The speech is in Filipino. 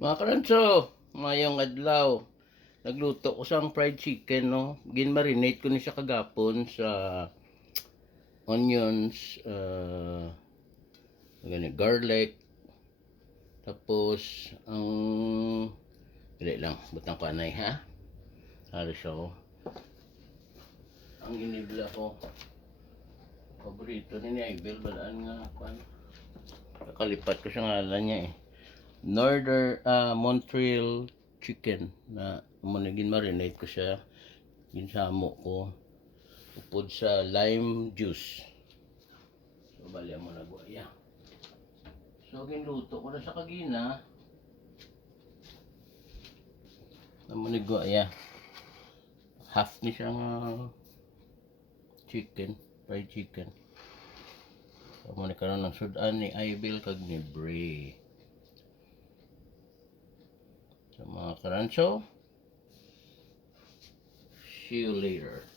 Mga karanso, mayong adlaw. Nagluto ko sang fried chicken, no? Ginmarinate ko ni siya kagapon sa onions, garlic. Tapos, dili lang, butang ko anay, ha? Halos ako. Ang inibla ko. Paborito ni Ibel, balaan nga, kakalipat ko sa ngalan niya eh. Montreal chicken na munigin marinate ko siya, ginsamo ko upod sa lime juice. So bali mo na guaya. So ginluto ko na sa kagina na munig guaya. Half ni siyang chicken, fried chicken. So muna karon ng sudan ni Ibel kag ni Bray. So mga karanso, see you later.